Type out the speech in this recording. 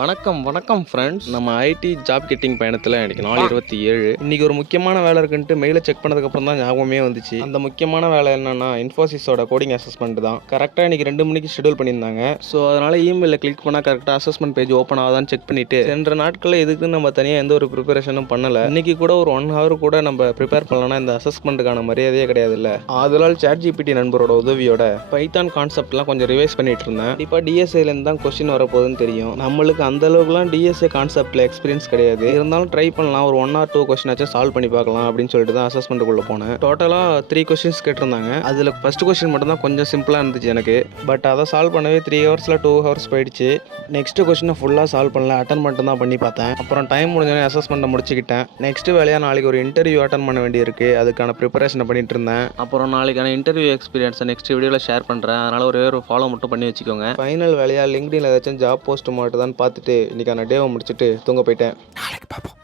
வணக்கம் வணக்கம் ஃப்ரெண்ட்ஸ். நம்ம ஐடி ஜாப் கெட்டிங் பயணத்தில் எனக்கு நாள் 27 இன்னைக்கு ஒரு முக்கியமான வேலை இருக்குன்ட்டு மெயிலை செக் பண்ணதுக்கப்புறம் தான் ஞாபகமே வந்துச்சு. அந்த முக்கியமான வேலை என்னன்னா இன்ஃபோசிஸோட கோடிங் அசஸ்மெண்ட் தான். கரெக்டாக இன்னைக்கு 2 மணிக்கு ஷெடியூல் பண்ணியிருந்தாங்க. ஸோ அதனால இமெயிலில் கிளிக் பண்ணால் கரெக்டாக அசஸ்மெண்ட் பேஜ் ஓப்பன் ஆகுதான்னு செக் பண்ணிட்டு சென்ற நாட்களில் எதுக்கு நம்ம தனியாக எந்த ஒரு ப்ரிப்பரேஷனும் பண்ணலை. இன்னைக்கு கூட ஒரு 1 hour கூட நம்ம ப்ரிப்பேர் பண்ணலன்னா இந்த அசஸ்மெண்ட்டுக்கான மரியாதையே கிடையாது இல்லை. அதனால் ChatGPT நண்பரோட உதவியோட பைத்தான் கான்செப்ட்லாம் கொஞ்சம் ரிவைஸ் பண்ணிட்டு இருந்தேன். கண்டிப்பாக டிஎஸ்ஏலேருந்து தான் கொஸ்டின் வரப்போகுதுன்னு தெரியும். நம்மளுக்கு அந்த அளவுக்குலாம் டிஎஸ்ஏ கான்செப்ட்ல எக்ஸ்பீரியன்ஸ் கிடையாது. இருந்தாலும் ட்ரை பண்ணலாம், ஒரு 1 or 2 கொஸ்டின் ஆச்சும் சால்வ் பண்ணி பார்க்கலாம் அப்படின்னு சொல்லிட்டு தான் அசஸ்மெண்ட்டுக்குள்ள போனேன். டோட்டலாக 3 கொஸ்டின்ஸ் கேட்டிருந்தாங்க. அதில் ஃபர்ஸ்ட் கொஸ்டின் மட்டும் தான் கொஞ்சம் சிம்பிளாக இருந்துச்சு எனக்கு. பட் அதை சால்வ் பண்ணவே 3 ஹவர்ஸில் 2 ஹவர்ஸ் போயிடுச்சு. நெக்ஸ்ட் கொஸ்டினை ஃபுல்லாக சால்வ் பண்ணல, அட்டன் மட்டும் தான் பண்ணி பார்த்தேன். அப்புறம் டைம் முடிஞ்சோடனே அசஸ்மெண்ட்டை முடிச்சுக்கிட்டேன். நெக்ஸ்ட் வேலையாக நாளைக்கு ஒரு இன்டர்வியூ அட்டன் பண்ண வேண்டியிருக்கு. அதுக்கான ப்ரிப்பரேஷனை பண்ணிட்டு இருந்தேன். அப்புறம் நாளைக்கான இன்டர்வியூ எக்ஸ்பீரியன்ஸை நெக்ஸ்ட் வீடியோவில் ஷேர் பண்ணுறேன். அதனால் ஒரு ஃபாலோ மட்டும் பண்ணி வச்சுக்கோங்க. ஃபைனல் வேலையாக லிங்க்டின்ல ஏதாச்சும் ஜாப் போஸ்ட் மட்டும் தான் பார்த்துட்டு இன்னைக்கான டேவை முடிச்சுட்டு தூங்க போயிட்டேன். நாளைக்கு பார்ப்போம்.